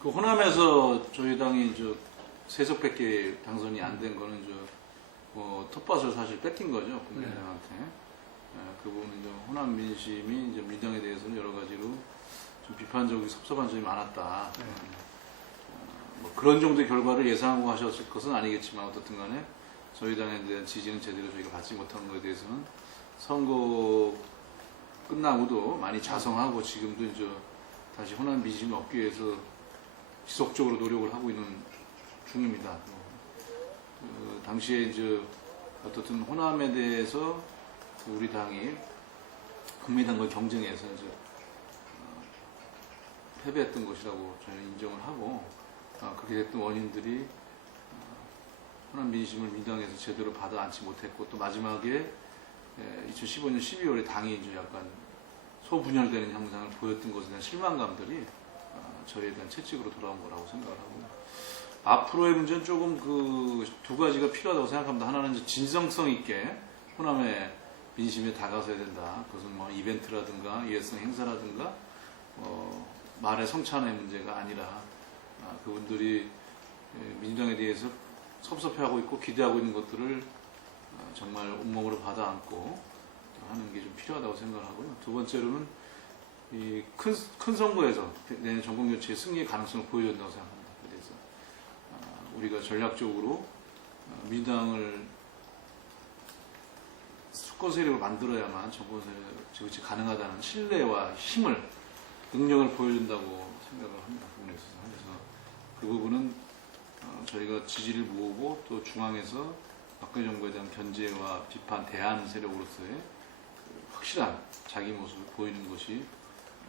그 호남에서 저희 당이 저 세석밖에 당선이 안 된 거는 텃밭을 사실 뺏긴 거죠, 국민의당한테. 그 부분은 이제 호남 민심이 이제 민당에 대해서는 여러 가지로 좀 비판적이고 섭섭한 점이 많았다. 뭐 그런 정도의 결과를 예상하고 하셨을 것은 아니겠지만 어떻든 간에 저희 당에 대한 지지는 제대로 저희가 받지 못한 것에 대해서는 선거 끝나고도 많이 자성하고 지금도 이제 다시 호남 민심을 얻기 위해서 지속적으로 노력을 하고 있는 중입니다. 당시에 이제 어떻든 호남에 대해서 우리 당이 국민당과 경쟁해서 이제 패배했던 것이라고 저는 인정을 하고 그렇게 됐던 원인들이 호남 민심을 민당에서 제대로 받아 안지 못했고 또 마지막에 2015년 12월에 당이 이제 약간 소분열되는 형상을 보였던 것에 대한 실망감들이 저희에 대한 채찍으로 돌아온 거라고 생각을 하고 앞으로의 문제는 조금 그 두 가지가 필요하다고 생각합니다. 하나는 이제 진정성 있게 호남의 민심에 다가서야 된다. 그것은 뭐 이벤트라든가 이해성 행사라든가 말의 성찬의 문제가 아니라 그분들이 민주당에 대해서 섭섭해하고 있고 기대하고 있는 것들을 정말 온몸으로 받아 안고 하는 게 좀 필요하다고 생각하고요. 두 번째로는 이 큰 선거에서 내년 정권교체의 승리의 가능성을 보여야 된다고 생각합니다. 그래서 우리가 전략적으로 민주당을 수권 세력을 만들어야만 정권 세력이 가능하다는 신뢰와 힘을 능력을 보여준다고 생각을 합니다. 부분에 있어서. 그래서 그 부분은 저희가 지지를 모으고 또 중앙에서 박근혜 정부에 대한 견제와 비판, 대안 세력으로서의 확실한 자기 모습을 보이는 것이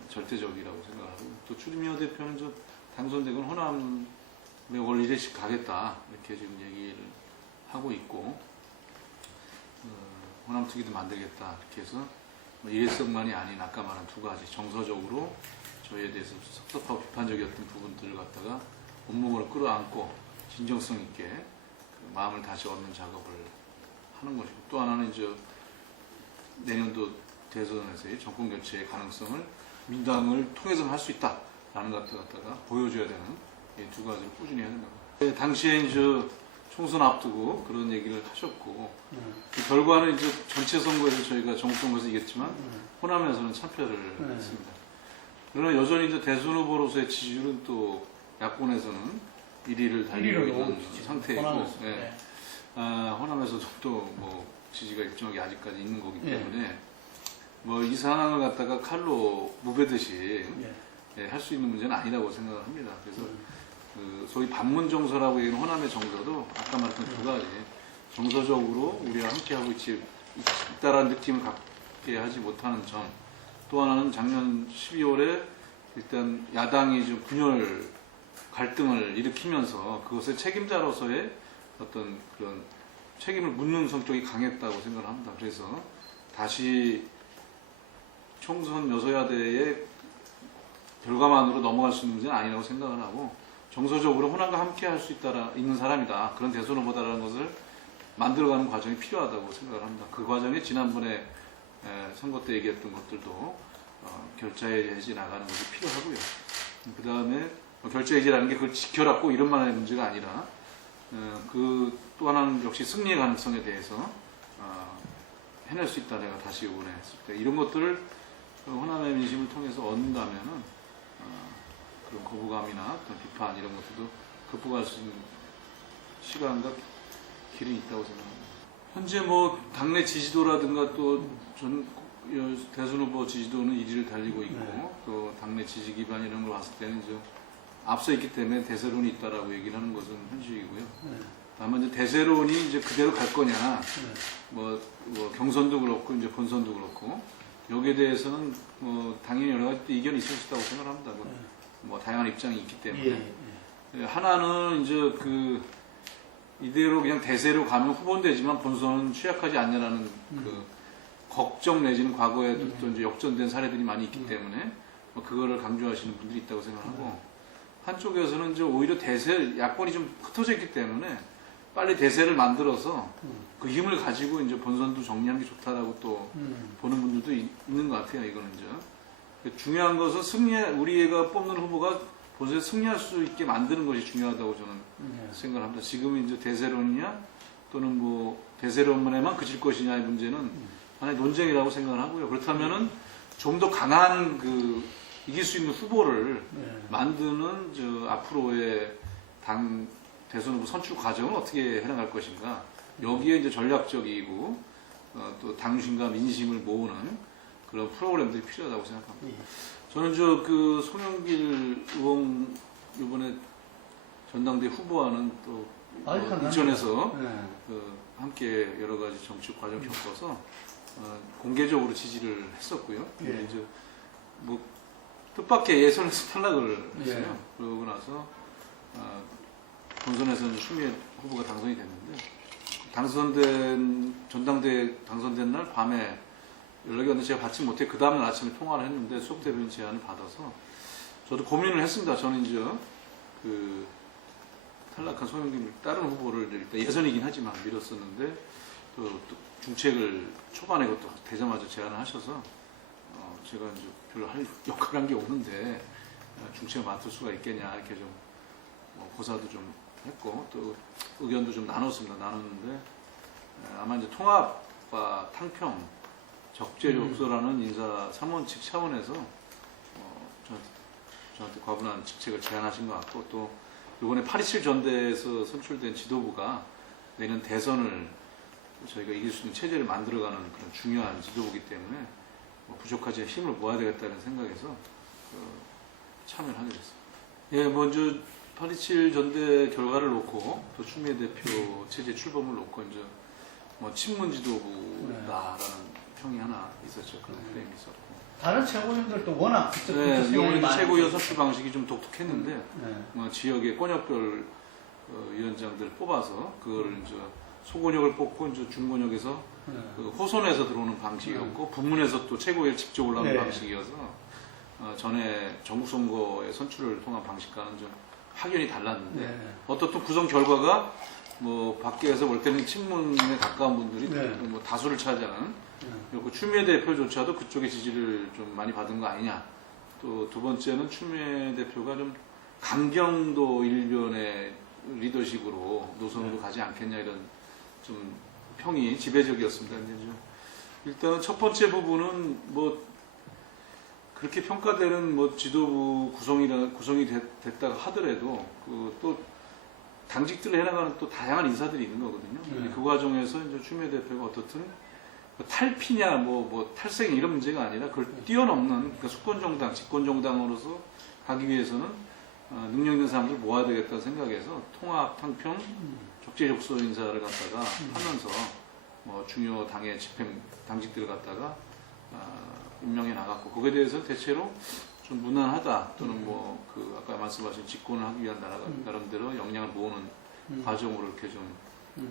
절대적이라고 생각하고 또 추미애 대표는 당선되건 호남의 원리대식 가겠다 이렇게 지금 얘기를 하고 있고 호남특위도 만들겠다 이렇게 해서 일회성만이 아닌 아까 말한 두 가지 정서적으로 저희에 대해서 섭섭하고 비판적이었던 부분들을 갖다가 온몸으로 끌어안고 진정성 있게 그 마음을 다시 얻는 작업을 하는 것이고 또 하나는 이제 내년도 대선에서의 정권 교체의 가능성을 민당을 통해서는 할 수 있다라는 것을 갖다가 보여줘야 되는 이 두 가지를 꾸준히 해야 된다고. 당시에 이제 총선 앞두고 그런 얘기를 하셨고 그 결과는 이제 전체 선거에서 저희가 정선거에서 이겼지만 호남에서는 참패를 했습니다. 그러나 여전히 이제 대선 후보로서의 지지율은 또 야권에서는 1위를 달리고 있는 상태이고 호남에서도 또 뭐 지지가 일정하게 아직까지 있는 거기 때문에 뭐 이 상황을 갖다가 칼로 무베듯이 할 수 있는 문제는 아니라고 생각을 합니다. 그래서 그 소위 반문정서라고 얘기하는 호남의 정서도 아까 말했던 두 가지 정서적으로 우리와 함께하고 있다라는 느낌을 갖게 하지 못하는 점 또 하나는 작년 12월에 일단 야당이 좀 분열 갈등을 일으키면서 그것의 책임자로서의 어떤 그런 책임을 묻는 성격이 강했다고 생각을 합니다. 그래서 다시 총선 여소야대의 결과만으로 넘어갈 수 있는 문제는 아니라고 생각을 하고 정서적으로 호남과 함께 할 수 있는 사람이다. 그런 대선 후보다라는 것을 만들어가는 과정이 필요하다고 생각을 합니다. 그 과정에 지난번에 선거 때 얘기했던 것들도 결자해지 나가는 것이 필요하고요. 그 다음에 결자해지라는 게 그걸 지켜라고 이런만의 문제가 아니라 그 또 하나는 역시 승리의 가능성에 대해서 해낼 수 있다. 내가 다시 이번에 했을 때 이런 것들을 호남의 민심을 통해서 얻는다면은 그런 거부감이나 어떤 비판 이런 것들도 극복할 수 있는 시간과 길이 있다고 생각합니다. 현재 뭐 당내 지지도라든가 또 대선 후보 지지도는 1위를 달리고 있고 또 당내 지지 기반 이런 걸 봤을 때는 이제 앞서 있기 때문에 대세론이 있다라고 얘기를 하는 것은 현실이고요. 다만 이제 대세론이 이제 그대로 갈 거냐, 뭐 경선도 그렇고 이제 본선도 그렇고 여기에 대해서는 뭐 당연히 여러 가지 이견이 있을 수 있다고 생각합니다. 뭐 다양한 입장이 있기 때문에 하나는 이제 그 이대로 그냥 대세로 가면 후보는 되지만 본선은 취약하지 않냐라는 그 걱정 내지는 과거에 또 이제 역전된 사례들이 많이 있기 때문에 뭐 그거를 강조하시는 분들이 있다고 생각하고 한쪽에서는 이제 오히려 야권이 좀 흩어져 있기 때문에 빨리 대세를 만들어서 그 힘을 가지고 이제 본선도 정리하는 게 좋다라고 또 보는 분들도 있는 것 같아요. 이거는 이제 중요한 것은 우리가 뽑는 후보가 본선에 승리할 수 있게 만드는 것이 중요하다고 저는 생각을 합니다. 지금은 이제 대세론이냐 또는 뭐 대세론만에만 그칠 것이냐의 문제는 하나의 논쟁이라고 생각을 하고요. 그렇다면은 좀 더 강한 그 이길 수 있는 후보를 만드는 저 앞으로의 당 대선 후보 선출 과정을 어떻게 해나갈 것인가. 여기에 이제 전략적이고 또 당심과 민심을 모으는 그런 프로그램들이 필요하다고 생각합니다. 저는 저 그 송영길 의원 이번에 전당대 후보와는 또 인천에서 그 함께 여러 가지 정치 과정 겪어서 공개적으로 지지를 했었고요. 이제 뭐 뜻밖의 예선에서 탈락을 했어요. 그러고 나서 본선에서는 추미애 후보가 당선이 됐는데 전당대회 당선된 날 밤에 연락이 왔는데 제가 받지 못해 그 다음날 아침에 통화를 했는데 수석 대변인 제안을 받아서 저도 고민을 했습니다. 저는 이제 그 탈락한 송영길 다른 후보를 일단 예선이긴 하지만 밀었었는데 또 중책을 초반에 그것도 되자마자 제안을 하셔서 제가 이제 별로 할 역할한 게 없는데 중책을 맡을 수가 있겠냐 이렇게 좀 고사도 좀 했고 또 의견도 좀 나눴는데 아마 이제 통합과 탕평 적재적소라는 인사 3원칙 차원에서 저한테 과분한 직책을 제안하신 것 같고 또 이번에 8.27 전대에서 선출된 지도부가 내년 대선을 저희가 이길 수 있는 체제를 만들어가는 그런 중요한 지도부이기 때문에 부족하지 힘을 모아야 되겠다는 생각에서 참여를 하게 됐습니다. 예, 먼저 8.27 전대 결과를 놓고 또 추미애 대표 체제 출범을 놓고 이제 뭐 친문 지도부다라는 평이 하나 있었죠. 그런 프레임이 있었고. 다른 최고위원들도 워낙 네, 이번에 최고위원 선출 방식이 좀 독특했는데 뭐 지역의 권역별 위원장들을 뽑아서 그거를 이제 소권역을 뽑고 이제 중권역에서 그 호선에서 들어오는 방식이었고 부문에서 또 최고위에 직접 올라오는 방식이어서 전에 전국선거의 선출을 통한 방식과는 좀 확연히 달랐는데 어떻든 구성 결과가 뭐 밖에서 볼 때는 친문에 가까운 분들이 뭐 다수를 차지하는 그리고 추미애 대표조차도 그쪽의 지지를 좀 많이 받은 거 아니냐. 또 두 번째는 추미애 대표가 좀 강경도 일변의 리더십으로 노선으로 가지 않겠냐 이런 좀 평이 지배적이었습니다. 근데 일단은 첫 번째 부분은 뭐 그렇게 평가되는 뭐 지도부 구성이 됐다가 하더라도 그 또 당직들을 해나가는 또 다양한 인사들이 있는 거거든요. 그 과정에서 이제 추미애 대표가 어떻든 탈피냐 뭐 탈색 이런 문제가 아니라 그걸 뛰어넘는 그러니까 수권정당, 집권정당으로서 가기 위해서는 능력 있는 사람들 모아야 되겠다는 생각에서 통합, 탕평, 적재적소 인사를 갖다가 하면서 뭐 중요 당의 당직들을 갖다가 임명해 나갔고 거기에 대해서 대체로 좀 무난하다 또는 뭐 그 아까 말씀하신 집권을 하기 위한 나름대로 역량을 모으는 과정으로 이렇게 좀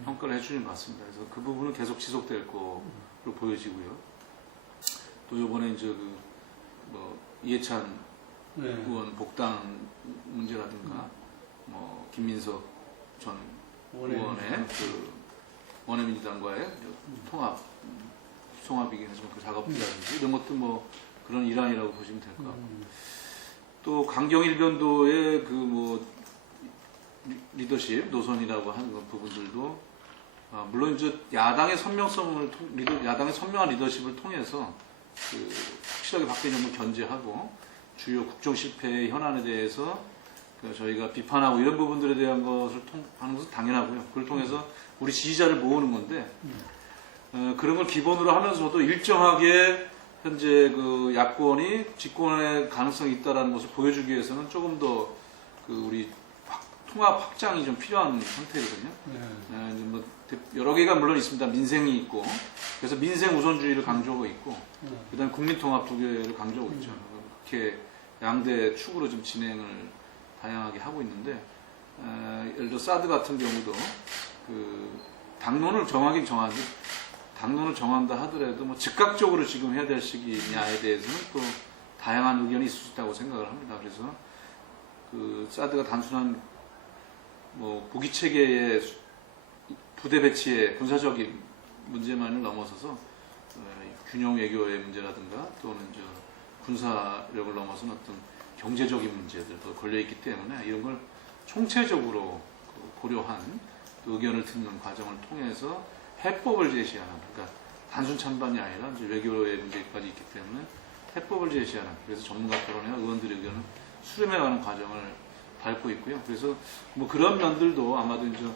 평가를 해주는 것 같습니다. 그래서 그 부분은 계속 지속될 거로 보여지고요. 또 이번에 이제 그 뭐 이해찬 의원 복당 문제라든가 뭐 김민석 전 의원의 그 원외민주당과의 통합이긴 하지만 그 작업이라든지 이런 것도 뭐 그런 일환이라고 보시면 될 것 같고 또 강경일변도의 그 뭐 리더십 노선이라고 하는 부분들도 물론 이제 야당의 선명한 리더십을 통해서 그 확실하게 박근혜 정부 견제하고 주요 국정 실패의 현안에 대해서 저희가 비판하고 이런 부분들에 대한 것을 하는 것은 당연하고요. 그걸 통해서 우리 지지자를 모으는 건데 그런 걸 기본으로 하면서도 일정하게 현재 그 야권이 집권의 가능성이 있다라는 것을 보여주기 위해서는 조금 더 그 우리 통합 확장이 좀 필요한 상태거든요. 뭐 여러 개가 물론 있습니다. 민생이 있고 그래서 민생 우선주의를 강조하고 있고 그다음 국민통합 두 개를 강조하고 있죠. 그렇게 양대 축으로 좀 진행을 다양하게 하고 있는데 예를 들어 사드 같은 경우도 그 당론을 정하긴 정하지 당론을 정한다 하더라도 뭐 즉각적으로 지금 해야 될 시기냐에 대해서는 또 다양한 의견이 있을 수 있다고 생각을 합니다. 그래서 그 사드가 단순한 뭐 무기 체계의 부대 배치의 군사적인 문제만을 넘어서서 균형 외교의 문제라든가 또는 군사력을 넘어서는 어떤 경제적인 문제들도 걸려있기 때문에 이런 걸 총체적으로 고려한 의견을 듣는 과정을 통해서 해법을 제시하는, 그러니까 단순 찬반이 아니라 이제 외교의 문제까지 있기 때문에 해법을 제시하는, 그래서 전문가 토론회와 의원들의 의견을 수렴해가는 과정을 밟고 있고요. 그래서 뭐 그런 면들도 아마도 이제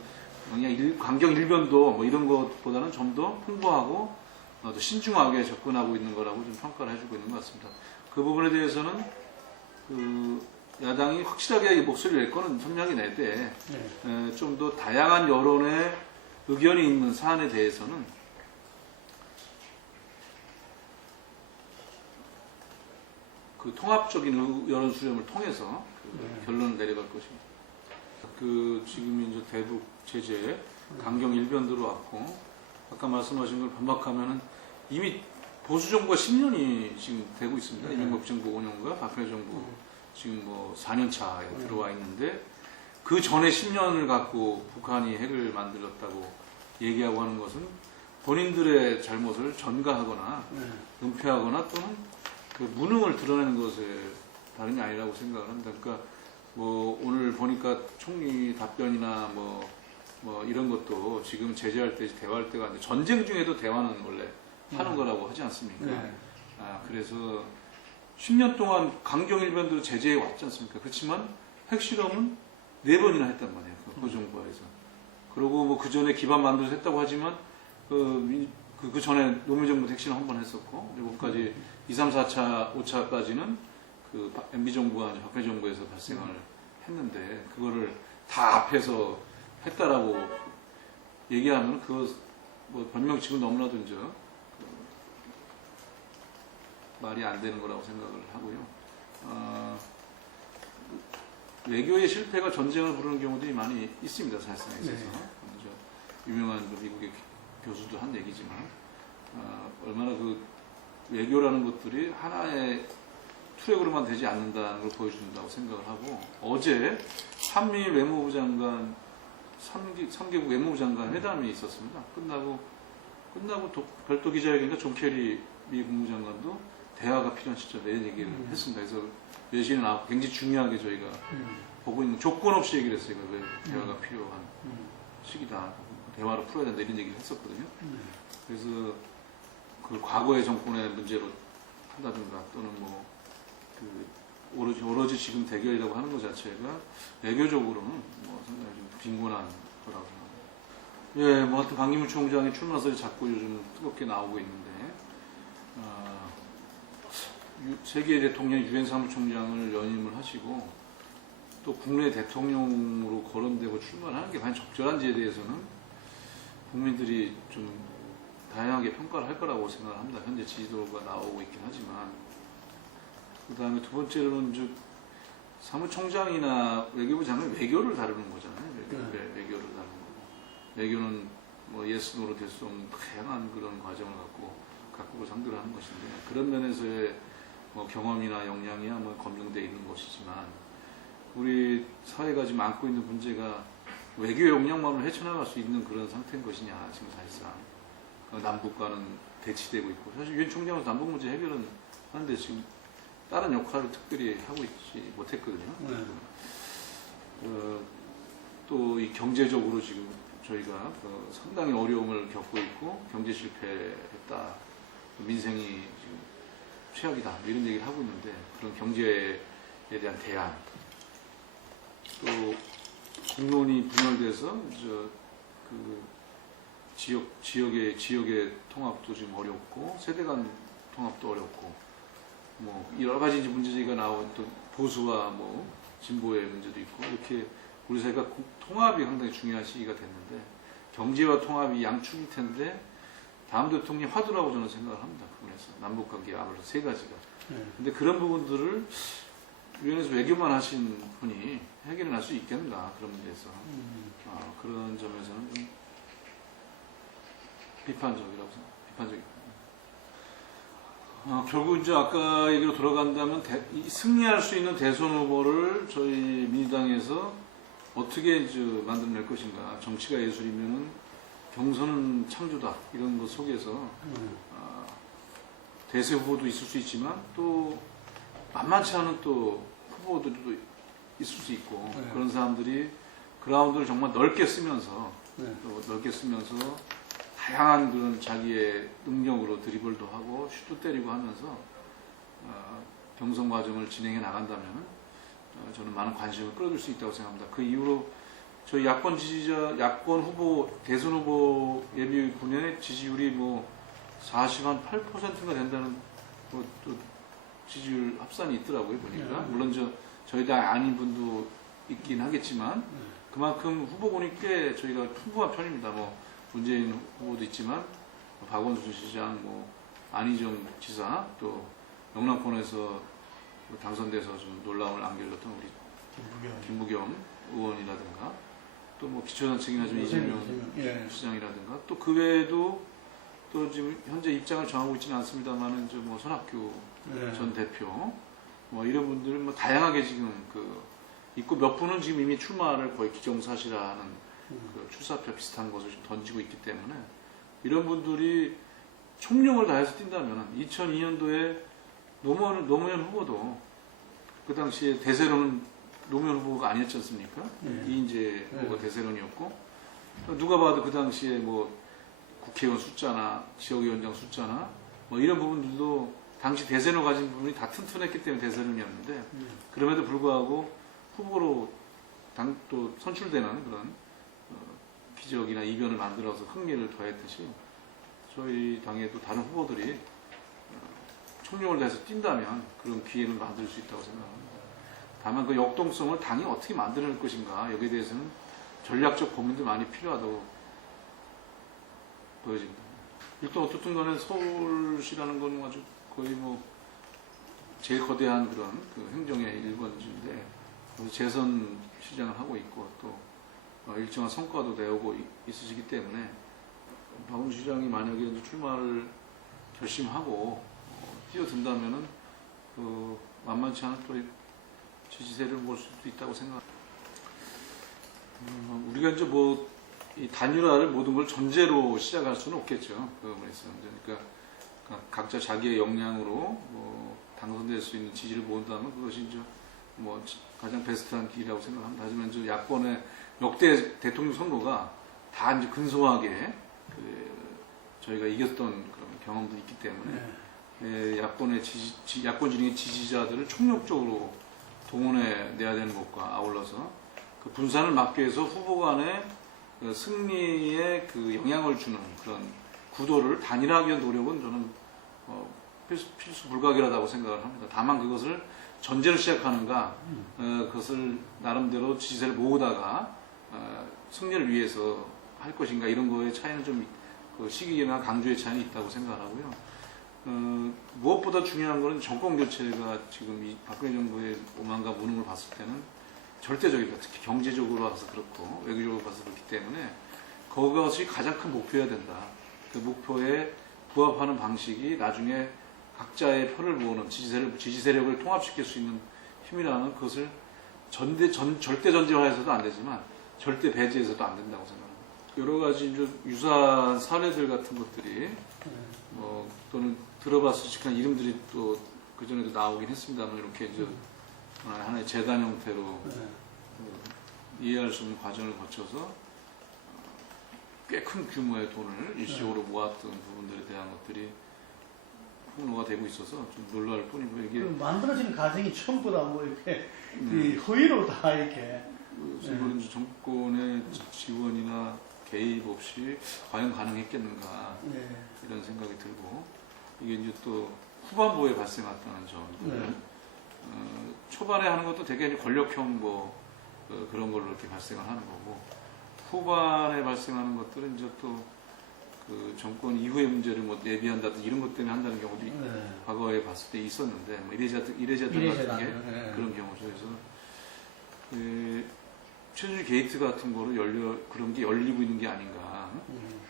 그냥 강경 일변도 뭐 이런 것보다는 좀 더 풍부하고 또 신중하게 접근하고 있는 거라고 좀 평가를 해주고 있는 것 같습니다. 그 부분에 대해서는 그 야당이 확실하게 목소리를 낼 거는 분명히 내되 좀 더 다양한 여론의 의견이 있는 사안에 대해서는 그 통합적인 여론 수렴을 통해서 결론을 내려갈 것입니다. 그 지금 이제 대북 제재 강경 일변 들어왔고 아까 말씀하신 걸 반박하면은 이미 보수 정부가 10년이 지금 되고 있습니다. 이명박 정부 5년과 박근혜 정부 지금 뭐 4년 차에 들어와 있는데 그 전에 10년을 갖고 북한이 핵을 만들었다고 얘기하고 하는 것은 본인들의 잘못을 전가하거나 은폐하거나 또는 그 무능을 드러내는 것에 다름이 아니라고 생각을 합니다. 그러니까 뭐 오늘 보니까 총리 답변이나 뭐 이런 것도 지금 제재할 때 대화할 때가 아니라 전쟁 중에도 대화는 원래 하는 거라고 하지 않습니까? 그래서 10년 동안 강경 일변으로 제재해 왔지 않습니까? 그렇지만 핵실험은 4번이나 했단 말이에요. 그 정부에서. 그리고 뭐 그 전에 기반 만들어서 했다고 하지만 그 전에 노무현 정부 핵실험 한 번 했었고, 그리고 까지 2, 3, 4차, 5차까지는 그 MB 정부와 박근혜 정부에서 발생을 했는데 그거를 다 앞에서 했다라고 얘기하면 그거 뭐 변명치고 너무나도 이제 말이 안 되는 거라고 생각을 하고요. 외교의 실패가 전쟁을 부르는 경우들이 많이 있습니다. 사실상 있어서. 유명한 미국의 교수도 한 얘기지만 얼마나 그 외교라는 것들이 하나의 트랙으로만 되지 않는다는 걸 보여준다고 생각을 하고, 어제 한미 외무부 장관 3개국 외무부 장관 회담이 있었습니다. 끝나고 별도 기자회견과 존 케리 미 국무장관도 대화가 필요한 시점에 이런 얘기를 했습니다. 그래서 외신은 굉장히 중요하게 저희가 보고 있는, 조건 없이 얘기를 했어요. 왜 대화가 필요한 시기다, 대화로 풀어야 된다 이런 얘기를 했었거든요. 그래서 그 과거의 정권의 문제로 한다든가 또는 오로지 지금 대결이라고 하는 것 자체가 외교적으로는 뭐 상당히 좀 빈곤한 거라고 생각합니다. 예, 뭐 하여튼 강기문 총장의 출마설이 자꾸 요즘 뜨겁게 나오고 있는데, 세계 대통령 유엔 사무총장을 연임을 하시고 또 국내 대통령으로 거론되고 출마하는 게 과연 적절한지에 대해서는 국민들이 좀 다양하게 평가를 할 거라고 생각합니다. 현재 지지도가 나오고 있긴 하지만. 그 다음에 두 번째로는 이제 사무총장이나 외교부 장관은 외교를 다루는 거잖아요. 외교를 다루는 거고. 외교는 뭐 예스, 노로 될 수 없는 다양한 그런 과정을 갖고 각국을 상대로 하는 것인데, 그런 면에서의 뭐 경험이나 역량이야 뭐 검증되어 있는 것이지만, 우리 사회가 지금 안고 있는 문제가 외교 역량만으로 헤쳐나갈 수 있는 그런 상태인 것이냐, 지금 사실상. 남북과는 대치되고 있고, 사실 유엔 총장으로서 남북 문제 해결은 하는데 지금 다른 역할을 특별히 하고 있지 못했거든요. 또 이 경제적으로 지금 저희가 상당히 어려움을 겪고 있고 경제 실패했다, 민생이 지금 최악이다 이런 얘기를 하고 있는데, 그런 경제에 대한 대안, 또 국론이 분열돼서 그 지역의 통합도 지금 어렵고 세대 간 통합도 어렵고 뭐 여러 가지 문제제기가 나온, 또 보수와 뭐 진보의 문제도 있고, 이렇게 우리 사회가 통합이 상당히 중요한 시기가 됐는데, 경제와 통합이 양축일 텐데 다음 대통령이 화두라고 저는 생각을 합니다. 그래서 남북관계 아무래도 세 가지가. 근데 그런 부분들을 유엔에서 외교만 하신 분이 해결을 할 수 있겠는가, 그런 문제에서. 그런 점에서는 좀 비판적이라고 생각합니다. 결국 이제 아까 얘기로 돌아간다면 승리할 수 있는 대선 후보를 저희 민주당에서 어떻게 이제 만들어낼 것인가. 정치가 예술이면은 경선은 창조다, 이런 것 속에서 대세 후보도 있을 수 있지만 또 만만치 않은 또 후보들도 있을 수 있고 네. 그런 사람들이 그라운드를 정말 넓게 쓰면서 네. 또 넓게 쓰면서 다양한 그런 자기의 능력으로 드리블도 하고 슛도 때리고 하면서 경선 과정을 진행해 나간다면 저는 많은 관심을 끌어줄 수 있다고 생각합니다. 그 이후로 저희 야권 지지자, 야권 후보, 대선 후보 예비 분야의 지지율이 뭐 48%가 된다는 또 지지율 합산이 있더라고요, 보니까. 네. 물론 저희 당 아닌 분도 있긴 하겠지만 그만큼 후보군이 꽤 저희가 풍부한 편입니다. 뭐 문재인 후보도 있지만 박원순 시장, 뭐 안희정 지사, 또 영남권에서 당선돼서 좀 놀라움을 안겨줬던 우리 김부겸 의원이라든가 또 뭐 기초정책이나 좀 이재명 예. 시장이라든가 또 그 외에도 또 지금 현재 입장을 정하고 있지는 않습니다만은 뭐 손학규 예. 전 대표 뭐 이런 분들은 뭐 다양하게 지금 있고 몇 분은 지금 이미 출마를 거의 기정사실화하는 그 출사표 비슷한 것을 좀 던지고 있기 때문에 이런 분들이 총력을 다해서 뛴다면 2002년도에 노무현 후보도 그 당시에 대세로는 노무현 후보가 아니었지 않습니까? 네. 이인재 후보가 네. 대세론이었고 누가 봐도 그 당시에 뭐 국회의원 숫자나 지역위원장 숫자나 뭐 이런 부분들도 당시 대세론 가진 부분이 다 튼튼했기 때문에 대세론이었는데 그럼에도 불구하고 후보로 또 선출되는 그런 기적이나 이변을 만들어서 흥미를 더했듯이 저희 당에도 다른 후보들이 총력을 다해서 뛴다면 그런 기회를 만들 수 있다고 생각합니다. 다만 그 역동성을 당이 어떻게 만들어낼 것인가 여기에 대해서는 전략적 고민도 많이 필요하다고 보여집니다. 일단 어떻든 간에 서울시라는 건 아주 거의 뭐 제일 거대한 그런 그 행정의 일번지인데 재선 시장을 하고 있고 또 일정한 성과도 내오고 있으시기 때문에 박원순 시장이 만약에 이제 출마를 결심하고 뛰어든다면은 만만치 않은 또 지지세를 볼 수도 있다고 생각합니다. 우리가 이제 뭐 이 단일화를 모든 걸 전제로 시작할 수는 없겠죠. 그 부분에서 그러니까 각자 자기의 역량으로 뭐 당선될 수 있는 지지를 모은다면 그것이 이제 뭐 가장 베스트한 길이라고 생각합니다. 하지만 이제 야권의 역대 대통령 선거가 다 이제 근소하게 저희가 이겼던 그런 경험도 있기 때문에 야권 진영의 지지자들을 총력적으로 동원해 내야 되는 것과 아울러서 그 분산을 막기 위해서 후보 간의 그 승리에 그 영향을 주는 그런 구도를 단일화하기 위한 노력은 저는 필수 불가결하다고 생각을 합니다. 다만 그것을 전제로 시작하는가, 그것을 나름대로 지지세를 모으다가 승리를 위해서 할 것인가 이런 거의 차이는 좀 그 시기나 강조의 차이는 있다고 생각하고요. 무엇보다 중요한 것은 정권 교체가 지금 이 박근혜 정부의 오만과 무능을 봤을 때는 절대적이다. 특히 경제적으로 봐서 그렇고 외교적으로 봐서 그렇기 때문에 그것이 가장 큰 목표여야 된다. 그 목표에 부합하는 방식이 나중에 각자의 표를 모으는 지지 세력을 통합시킬 수 있는 힘이라는 그것을 절대 전제화해서도 안 되지만 절대 배제해서도 안 된다고 생각합니다. 여러 가지 유사한 사례들 같은 것들이 또는 들어봤을 이름들이 또 그전에도 나오긴 했습니다만 이렇게 이제 하나의 재단 형태로 이해할 수 없는 과정을 거쳐서 꽤 큰 규모의 돈을 일시적으로 모았던 부분들에 대한 것들이 폭로가 되고 있어서 좀 놀라울 뿐이고 이게 만들어지는 과정이 전부 다 뭐 이렇게 이 허위로 다 이렇게 지금 정권의 지원이나 개입 없이 과연 가능했겠는가 이런 생각이 들고 이게 이제 또 후반부에 발생했다는 점들 초반에 하는 것도 되게 이제 권력형 그런 걸로 이렇게 발생을 하는 거고 후반에 발생하는 것들은 이제 또 그 정권 이후의 문제를 뭐 예비한다든지 이런 것 때문에 한다는 경우도 과거에 봤을 때 있었는데 뭐 이래저래 같은 게 그런 경우죠. 그래서 최준실 게이트 같은 거로 그런 게 열리고 있는 게 아닌가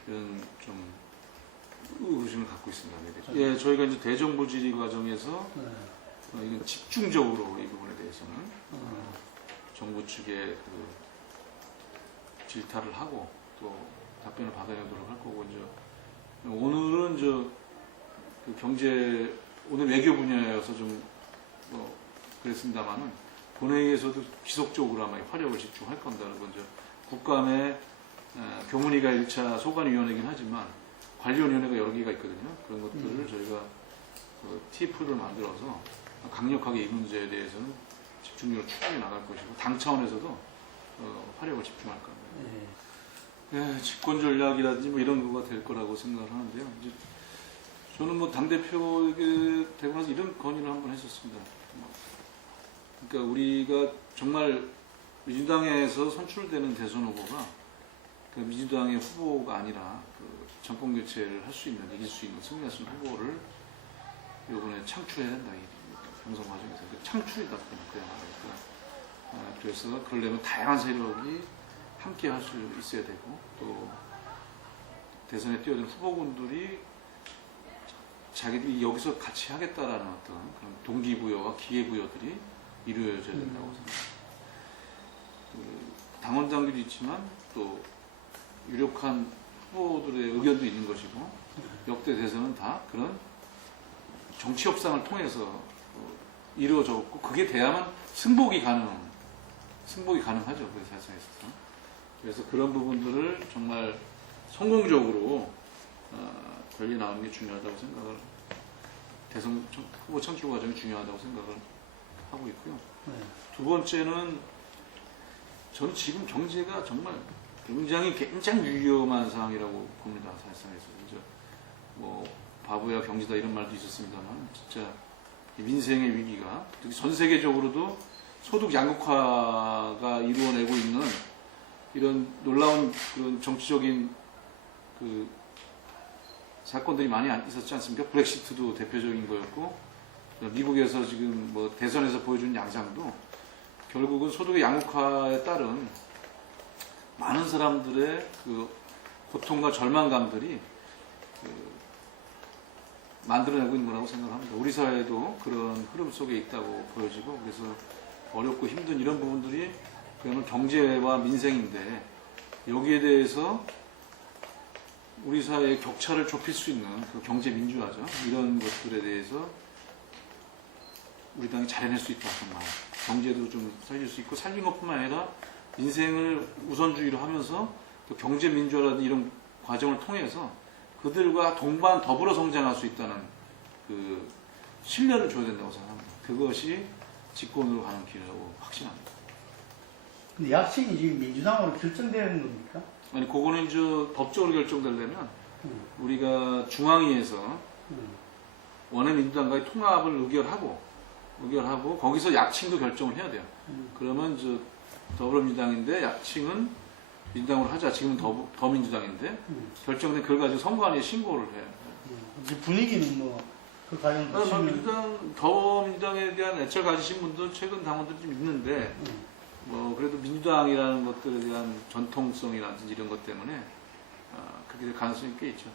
이런 좀 의구심을 갖고 있습니다. 예, 저희가 이제 대정부 질의 과정에서 이건 집중적으로 이 부분에 대해서는 정부 측에 그 질타를 하고 또 답변을 받아내도록 할 거고 이제 오늘은 그 오늘 외교 분야여서 좀 그랬습니다만은 본회의에서도 지속적으로 아마 화력을 집중할 겁니다. 그리고 이제 국감에 교문위가 1차 소관위원회이긴 하지만 관리위원회가 여러 개가 있거든요. 그런 것들을 저희가 TF를 만들어서 강력하게 이 문제에 대해서는 집중력을 추가해 나갈 것이고 당 차원에서도 화력을 집중할 겁니다. 집권 전략이라든지 뭐 이런 거가 될 거라고 생각을 하는데요. 이제 저는 뭐 당대표에게 되고 나서 이런 건의를 한번 했었습니다. 그러니까 우리가 정말 민주당에서 선출되는 대선 후보가 그 민주당의 후보가 아니라 그 정권 교체를 할 수 있는, 이길 수 있는, 승리할 수 있는 후보를 이번에 창출해야 된다. 이 경선 과정에서. 창출이다. 그냥 말이니까. 그래서 그러려면 다양한 세력이 함께 할 수 있어야 되고 또 대선에 뛰어든 후보군들이 자기들이 여기서 같이 하겠다라는 어떤 그런 동기부여와 기회부여들이 이루어져야 된다고 생각합니다. 당원당규도 있지만 또 유력한 후보들의 의견도 있는 것이고 역대 대선은 다 그런 정치 협상을 통해서 이루어졌고 그게 돼야만 승복이 가능하죠. 그 사상에 있어서. 그래서 그런 부분들을 정말 성공적으로 관리 나오는 게 중요하다고 생각을 대선 후보 창출 과정이 중요하다고 생각을 하고 있고요. 두 번째는 저는 지금 경제가 정말 굉장히 위험한 상황이라고 봅니다. 사실상에서 이제 뭐 바보야 경제다 이런 말도 있었습니다만 진짜 민생의 위기가 특히 전 세계적으로도 소득 양극화가 이루어내고 있는 이런 놀라운 그런 정치적인 그 사건들이 많이 있었지 않습니까? 브렉시트도 대표적인 거였고 미국에서 지금 뭐 대선에서 보여준 양상도 결국은 소득의 양극화에 따른 많은 사람들의 그 고통과 절망감들이 만들어내고 있는 거라고 생각합니다. 우리 사회도 그런 흐름 속에 있다고 보여지고 그래서 어렵고 힘든 이런 부분들이 그야말로 경제와 민생인데 여기에 대해서 우리 사회의 격차를 좁힐 수 있는 그 경제 민주화죠. 이런 것들에 대해서 우리 당이 잘해낼 수 있다. 정말 경제도 좀 살릴 수 있고 살린 것뿐만 아니라 민생을 우선주의로 하면서 또 경제 민주화라든 이런 과정을 통해서 그들과 동반 더불어 성장할 수 있다는 그 신뢰를 줘야 된다고 생각합니다. 그것이 집권으로 가는 길이라고 확신합니다. 근데 약식이 지금 민주당으로 결정되는 겁니까? 아니 그거는 이제 법적으로 결정되려면 우리가 중앙위에서 원외민주당과의 통합을 의결하고 거기서 약칭도 결정을 해야 돼요. 그러면 이제 더불어민주당인데 약칭은 민주당으로 하자. 지금은 더민주당인데 결정된 그걸 가지고 선관위에 신고를 해요. 이제 분위기는 뭐 그 과정 더민주당에 대한 애착 가지신 분도 최근 당원들이 좀 있는데 뭐 그래도 민주당이라는 것들에 대한 전통성이라든지 이런 것 때문에 그렇게 될 가능성이 꽤 있죠.